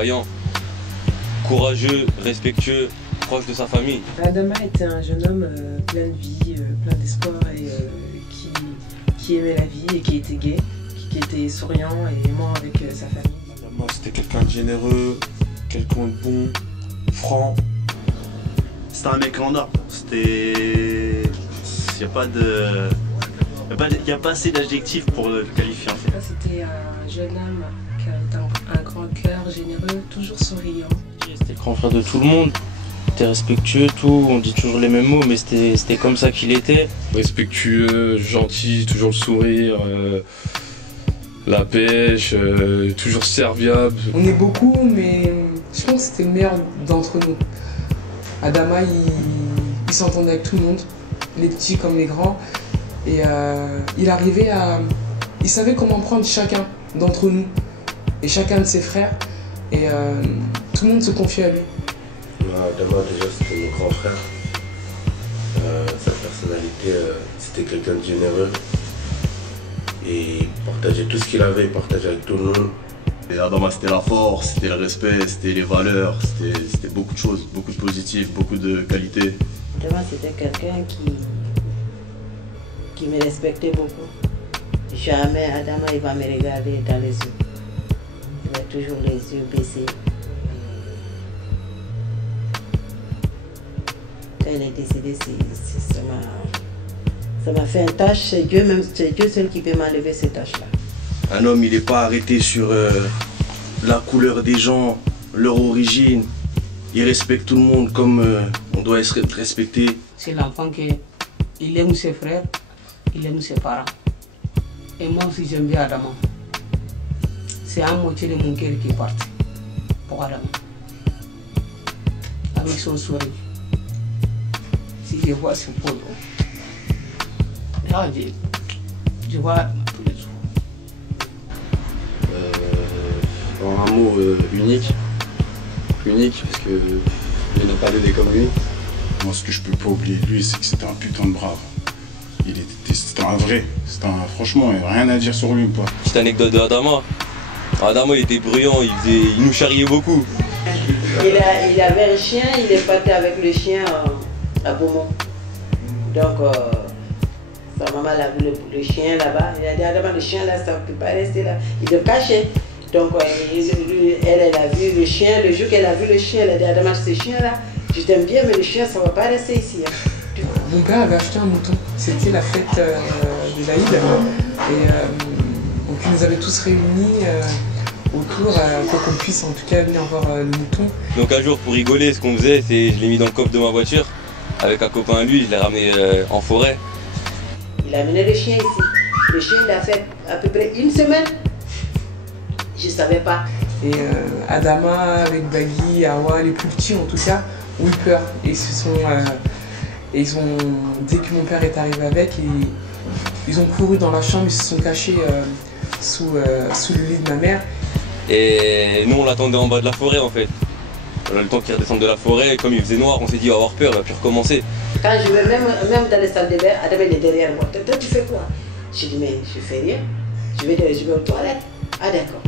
croyant, courageux, respectueux, proche de sa famille. Adama était un jeune homme plein de vie, plein d'espoir et qui aimait la vie et qui était gai, qui était souriant et aimant avec sa famille. Adama, c'était quelqu'un de généreux, quelqu'un de bon, franc. C'était un mec en or. C'était... Il n'y a pas assez d'adjectifs pour le qualifier en fait. C'était un jeune homme qui avait un grand cœur, généreux, toujours souriant. C'était le grand frère de tout le monde. Il était respectueux, tout. On dit toujours les mêmes mots, mais c'était comme ça qu'il était. Respectueux, gentil, toujours le sourire, la pêche, toujours serviable. On est beaucoup, mais je pense que c'était le meilleur d'entre nous. Adama, il s'entendait avec tout le monde, les petits comme les grands. Et il savait comment prendre chacun d'entre nous et chacun de ses frères. Et tout le monde se confiait à lui. Adama, déjà, c'était mon grand frère. Sa personnalité, c'était quelqu'un de généreux. Et il partageait tout ce qu'il avait, il partageait avec tout le monde. Et Adama, c'était la force, c'était le respect, c'était les valeurs, c'était beaucoup de choses, beaucoup de positifs, beaucoup de qualités. Adama, c'était quelqu'un qui me respectait beaucoup. Jamais Adama il va me regarder dans les yeux. Il a toujours les yeux baissés. Quand il est décédé, ça m'a fait une tâche. C'est Dieu seul qui peut m'enlever cette tâche-là. Un homme, il n'est pas arrêté sur la couleur des gens, leur origine. Il respecte tout le monde comme on doit être respecté. C'est l'enfant qui aime ses frères, il aime ses parents. Et moi aussi j'aime bien Adama. C'est un moitié de mon cœur qui est parti pour Adama. Avec son sourire. Si je vois ce photo, là je vois tous les jours. En un mot, unique. Unique parce que il n'y en a pas donné comme lui. Moi, ce que je peux pas oublier de lui, c'est que c'était un putain de brave. C'était un vrai. Franchement, il n'y a rien à dire sur lui, quoi. Petite anecdote de Adama. Adama, il était bruyant, il nous charriait beaucoup. Il avait un chien, il est parti avec le chien à Beaumont. Donc, sa maman a vu le chien là-bas. Il a dit Adama, le chien là, ça ne peut pas rester là. Il le cachait. Donc, elle a vu le chien. Le jour qu'elle a vu le chien, elle a dit Adama, ce chien-là, je t'aime bien, mais le chien, ça ne va pas rester ici. Hein. Mon père avait acheté un mouton. C'était la fête de l'Aïd. Et donc, il nous avait tous réunis autour pour qu'on puisse en tout cas venir voir le mouton. Donc, un jour, pour rigoler, ce qu'on faisait, c'est je l'ai mis dans le coffre de ma voiture avec un copain à lui, je l'ai ramené en forêt. Il a amené le chien ici. Le chien, il a fait à peu près une semaine. Je ne savais pas. Et Adama avec Bagui, Awa, les plus petits en tout cas, ont eu peur. Et dès que mon père est arrivé avec, ils ont couru dans la chambre, ils se sont cachés sous le lit de ma mère. Et nous on l'attendait en bas de la forêt en fait. On a le temps qu'il redescende de la forêt, comme il faisait noir, on s'est dit on va avoir peur, il va plus recommencer. Quand je vais même dans les salles de bain, Adama est derrière moi. Toi tu fais quoi? Je dis mais je fais rien. Je vais aux toilettes. Ah d'accord.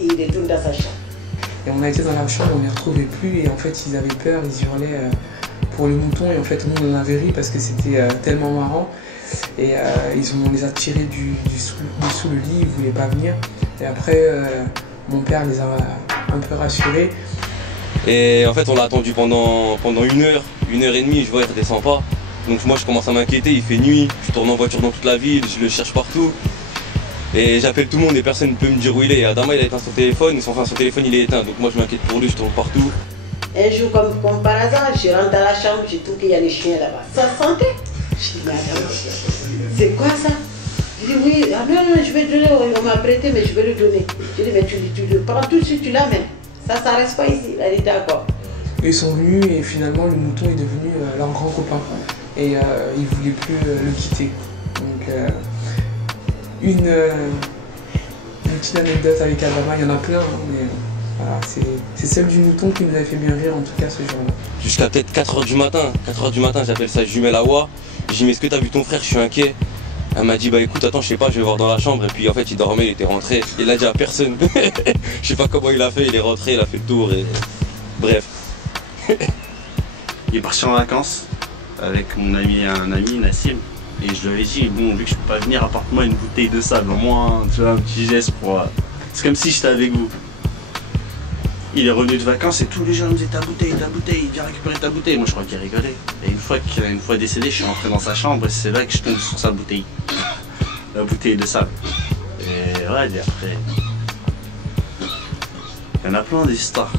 Et il retourne dans sa chambre. Et on a été dans la chambre, on ne les retrouvait plus et en fait ils avaient peur, ils hurlaient pour le mouton et en fait nous on en avait ri parce que c'était tellement marrant. Et on les a tirés sous le lit, ils ne voulaient pas venir. Et après mon père les a un peu rassurés. Et en fait on l'a attendu pendant 1h30, je vois il ne redescend pas. Donc moi je commence à m'inquiéter, il fait nuit, je tourne en voiture dans toute la ville, je le cherche partout. Et j'appelle tout le monde et personne ne peut me dire où il est. Adama il a éteint son téléphone, son téléphone il est éteint, donc moi je m'inquiète pour lui, je tourne partout. Un jour comme par hasard, je rentre dans la chambre, je trouve qu'il y a des chiens là-bas. Ça sentait. Je dis mais Adama, c'est quoi ça? Je dis oui, ah non, je vais te donner, on m'a prêté mais je vais le donner. Je dis mais tu le prends tout de suite, tu l'amènes. Ça reste pas ici, elle est d'accord. Ils sont venus et finalement le mouton est devenu leur grand copain. Et ils ne voulaient plus le quitter. Donc une petite anecdote avec Adama, il y en a plein, hein, mais voilà, c'est celle du mouton qui nous avait fait bien rire en tout cas ce jour-là. Jusqu'à peut-être 4h du matin, j'appelle sa jumelle Awa. Je dis mais est-ce que t'as vu ton frère, je suis inquiet. Elle m'a dit bah écoute attends je sais pas je vais voir dans la chambre et puis en fait il dormait, il était rentré, il l'a dit à personne. Je sais pas comment il a fait, il est rentré, il a fait le tour et bref. Il est parti en vacances avec un ami Nassim et je lui avais dit bon vu que je peux pas venir apporte-moi une bouteille de sable, au moins tu vois un petit geste pour... C'est comme si j'étais avec vous. Il est revenu de vacances et tous les gens me disaient ta bouteille, viens récupérer ta bouteille. Moi je crois qu'il rigolait. Et une fois décédé, je suis rentré dans sa chambre et c'est là que je tombe sur sa bouteille. La bouteille de sable. Et ouais, et après. Il y en a plein des histoires.